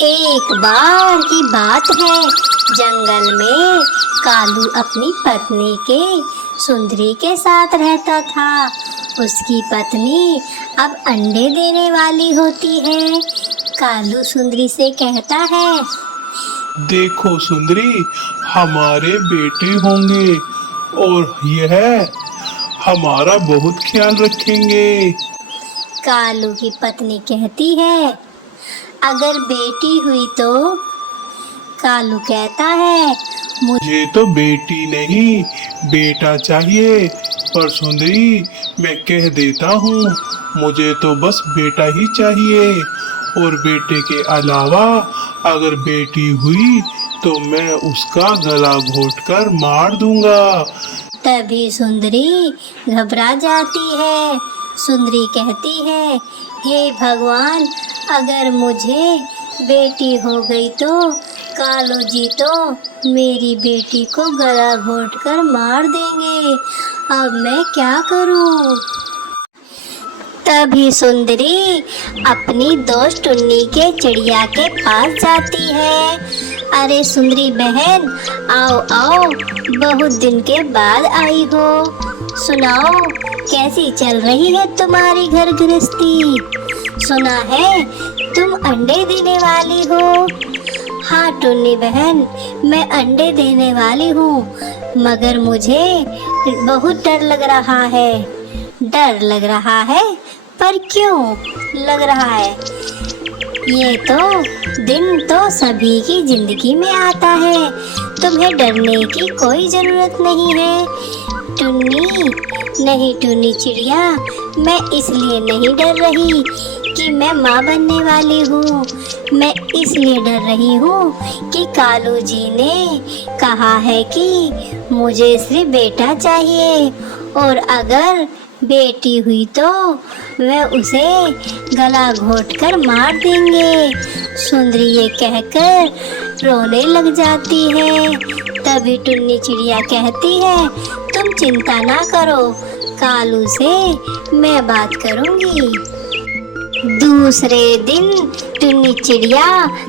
एक बार की बात है, जंगल में कालू अपनी पत्नी के सुंदरी के साथ रहता था। उसकी पत्नी अब अंडे देने वाली होती है। कालू सुंदरी से कहता है, देखो सुंदरी, हमारे बेटे होंगे और यह हमारा बहुत ख्याल रखेंगे। कालू की पत्नी कहती है, अगर बेटी हुई तो? कालू कहता है, मुझे तो बेटी नहीं बेटा चाहिए, पर सुंदरी मैं कह देता हूँ, मुझे तो बस बेटा ही चाहिए। और बेटे के अलावा अगर बेटी हुई तो मैं उसका गला घोंटकर मार दूंगा। तभी सुंदरी घबरा जाती है। सुंदरी कहती है, हे भगवान, अगर मुझे बेटी हो गई तो कालू जी तो मेरी बेटी को गला घोंटकर मार देंगे। अब मैं क्या करूं? तभी सुंदरी अपनी दोस्त टुन्नी के चिड़िया के पास जाती है। अरे सुंदरी बहन, आओ आओ, बहुत दिन के बाद आई हो। सुनाओ, कैसी चल रही है तुम्हारी घर गृहस्थी? सुना है तुम अंडे देने वाली हो। हाँ टुन्नी बहन, मैं अंडे देने वाली हूँ, मगर मुझे बहुत डर लग रहा है। डर लग रहा है? पर क्यों लग रहा है? ये तो दिन तो सभी की जिंदगी में आता है, तुम्हें डरने की कोई जरूरत नहीं है। टुन्नी, नहीं टुन्नी चिड़िया, मैं इसलिए नहीं डर रही कि मैं माँ बनने वाली हूँ। मैं इसलिए डर रही हूँ कि कालू जी ने कहा है कि मुझे सिर्फ बेटा चाहिए, और अगर बेटी हुई तो वह उसे गला घोंटकर मार देंगे। सुंदरी ये कहकर रोने लग जाती है। तभी टुन्नी चिड़िया कहती है, तुम चिंता ना करो, कालू से मैं बात करूंगी। दूसरे दिन टुन्नी चिड़िया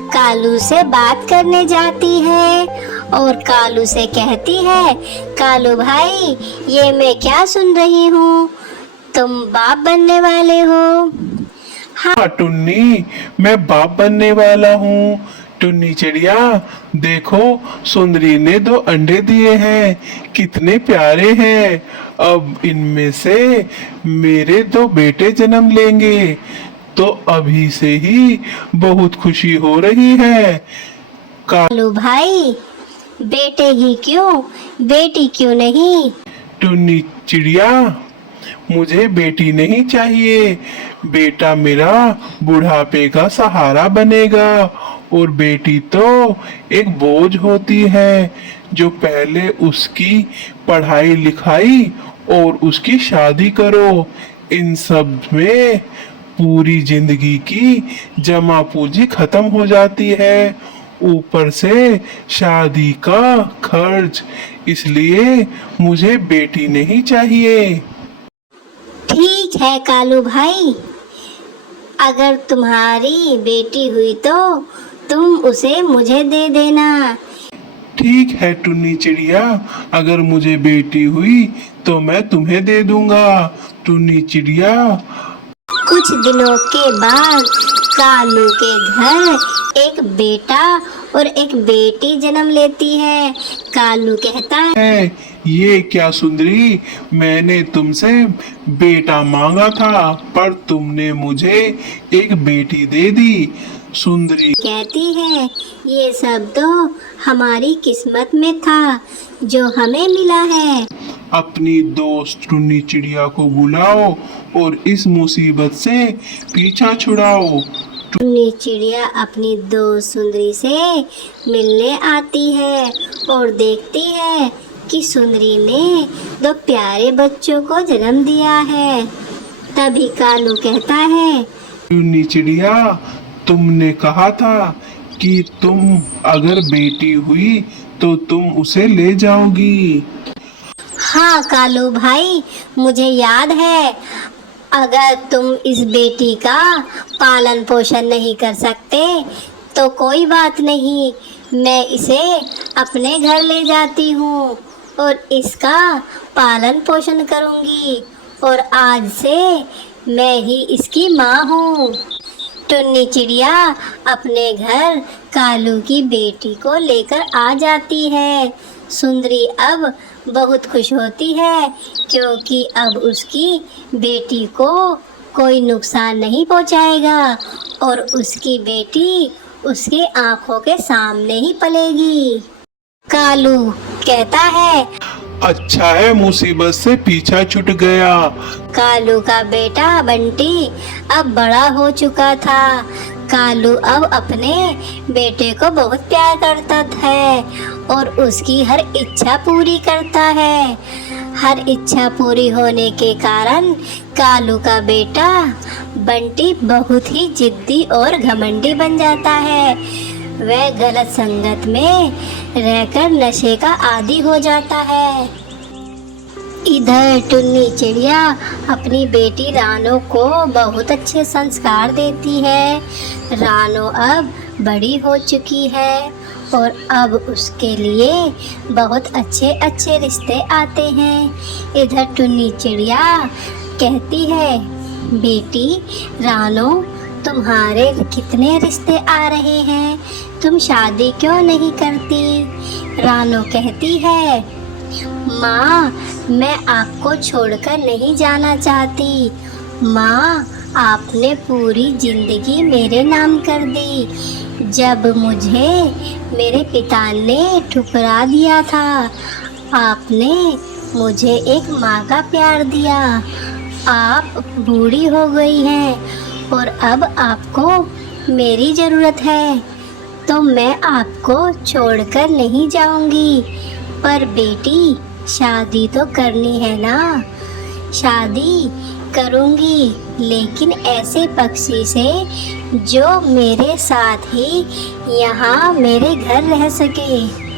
कालू से बात करने जाती है और कालू से कहती है, कालू भाई, ये मैं क्या सुन रही हूँ, तुम बाप बनने वाले हो? हाँ टुन्नी, मैं बाप बनने वाला हूँ। टुन्नी चिड़िया, देखो सुंदरी ने 2 अंडे दिए हैं, कितने प्यारे हैं। अब इनमें से मेरे 2 बेटे जन्म लेंगे, तो अभी से ही बहुत खुशी हो रही है। कालू भाई, बेटे ही क्यों, बेटी क्यों नहीं? टुन्नी चिड़िया, मुझे बेटी नहीं चाहिए, बेटा मेरा बुढ़ापे का सहारा बनेगा, और बेटी तो एक बोझ होती है जो पहले उसकी पढ़ाई लिखाई और उसकी शादी करो, इन सब में पूरी जिंदगी की जमा पूंजी खत्म हो जाती है, ऊपर से शादी का खर्च, इसलिए मुझे बेटी नहीं चाहिए। ठीक है कालू भाई, अगर तुम्हारी बेटी हुई तो तुम उसे मुझे दे देना। ठीक है टुन्नी चिड़िया, अगर मुझे बेटी हुई तो मैं तुम्हें दे दूंगा। टुन्नी चिड़िया। कुछ दिनों के बाद कालू के घर एक बेटा और एक बेटी जन्म लेती है। कालू कहता है, ये क्या सुंदरी, मैंने तुमसे बेटा मांगा था, पर तुमने मुझे एक बेटी दे दी। सुंदरी कहती है, ये सब तो हमारी किस्मत में था जो हमें मिला है। अपनी दोस्त टुन्नी चिड़िया को बुलाओ और इस मुसीबत से पीछा छुड़ाओ। टुन्नी चिड़िया अपनी दोस्त सुंदरी से मिलने आती है और देखती है कि सुंदरी ने 2 प्यारे बच्चों को जन्म दिया है। तभी कालू कहता है, टुन्नी चिड़िया, तुमने कहा था कि तुम अगर बेटी हुई तो तुम उसे ले जाओगी। हाँ कालू भाई, मुझे याद है, अगर तुम इस बेटी का पालन पोषण नहीं कर सकते तो कोई बात नहीं, मैं इसे अपने घर ले जाती हूँ और इसका पालन पोषण करूँगी और आज से मैं ही इसकी माँ हूँ। टुन्नी चिड़िया अपने घर कालू की बेटी को लेकर आ जाती है। सुंदरी अब बहुत खुश होती है क्योंकि अब उसकी बेटी को कोई नुकसान नहीं पहुंचाएगा और उसकी बेटी उसके आंखों के सामने ही पलेगी। कालू कहता है, अच्छा है मुसीबत से पीछा छूट गया। कालू का बेटा बंटी अब बड़ा हो चुका था। कालू अब अपने बेटे को बहुत प्यार करता है और उसकी हर इच्छा पूरी करता है। हर इच्छा पूरी होने के कारण कालू का बेटा बंटी बहुत ही जिद्दी और घमंडी बन जाता है। वह गलत संगत में रहकर नशे का आदी हो जाता है। इधर टुन्नी चिड़िया अपनी बेटी रानो को बहुत अच्छे संस्कार देती है। रानो अब बड़ी हो चुकी है और अब उसके लिए बहुत अच्छे अच्छे रिश्ते आते हैं। इधर टुन्नी चिड़िया कहती है, बेटी रानो, तुम्हारे कितने रिश्ते आ रहे हैं, तुम शादी क्यों नहीं करती? रानो कहती है, माँ, मैं आपको छोड़कर नहीं जाना चाहती। माँ, आपने पूरी जिंदगी मेरे नाम कर दी। जब मुझे मेरे पिता ने ठुकरा दिया था, आपने मुझे एक माँ का प्यार दिया। आप बूढ़ी हो गई हैं और अब आपको मेरी ज़रूरत है, तो मैं आपको छोड़कर नहीं जाऊंगी। पर बेटी, शादी तो करनी है ना? शादी करूंगी, लेकिन ऐसे पक्षी से जो मेरे साथ ही यहाँ मेरे घर रह सके।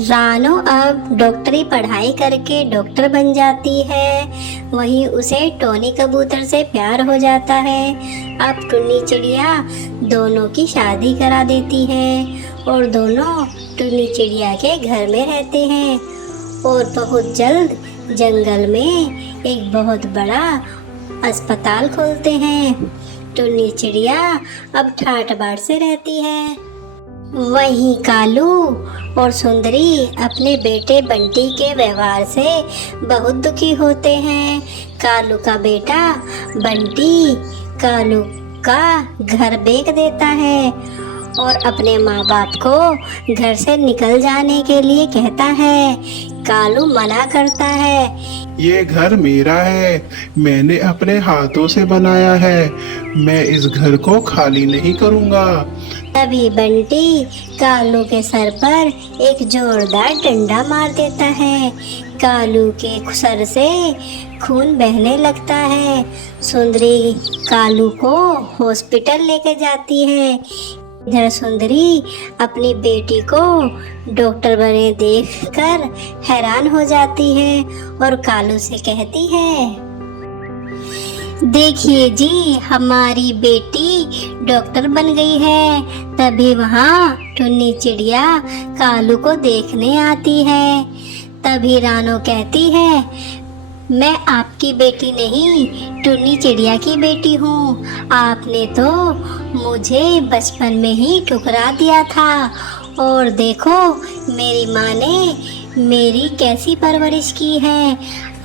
रानो अब डॉक्टरी पढ़ाई करके डॉक्टर बन जाती है। वहीं उसे टोनी कबूतर से प्यार हो जाता है। अब टुन्नी चिड़िया दोनों की शादी करा देती है और दोनों टुन्नी चिड़िया के घर में रहते हैं और बहुत जल्द जंगल में एक बहुत बड़ा अस्पताल खोलते हैं। टुन्नी चिड़िया अब ठाठ बाट से रहती है। वहीं कालू और सुंदरी अपने बेटे बंटी के व्यवहार से बहुत दुखी होते हैं। कालू का बेटा बंटी कालू का घर बेच देता है और अपने माँ बाप को घर से निकल जाने के लिए कहता है। कालू मना करता है, ये घर मेरा है, मैंने अपने हाथों से बनाया है, मैं इस घर को खाली नहीं करूँगा। तभी बंटी कालू के सर पर एक जोरदार डंडा मार देता है। कालू के सर से खून बहने लगता है। सुंदरी कालू को हॉस्पिटल लेके जाती है। इधर सुंदरी अपनी बेटी को डॉक्टर बने देखकर हैरान हो जाती है और कालू से कहती है, देखिए जी, हमारी बेटी डॉक्टर बन गई है। तभी वहाँ टुन्नी चिड़िया कालू को देखने आती है। तभी रानो कहती है, मैं आपकी बेटी नहीं, टुन्नी चिड़िया की बेटी हूँ। आपने तो मुझे बचपन में ही ठुकरा दिया था और देखो मेरी माँ ने मेरी कैसी परवरिश की है।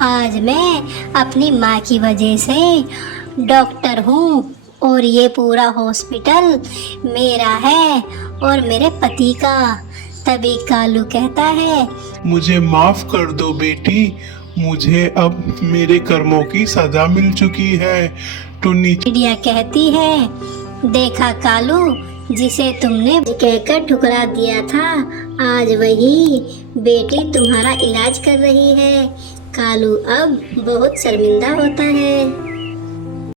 आज मैं अपनी माँ की वजह से डॉक्टर हूँ और ये पूरा हॉस्पिटल मेरा है और मेरे पति का। तभी कालू कहता है, मुझे माफ कर दो बेटी, मुझे अब मेरे कर्मों की सजा मिल चुकी है। टुन्नी चिड़िया कहती है, देखा कालू, जिसे तुमने कहकर ठुकरा दिया था, आज वही बेटी तुम्हारा इलाज कर रही है। कालू अब बहुत शर्मिंदा होता है।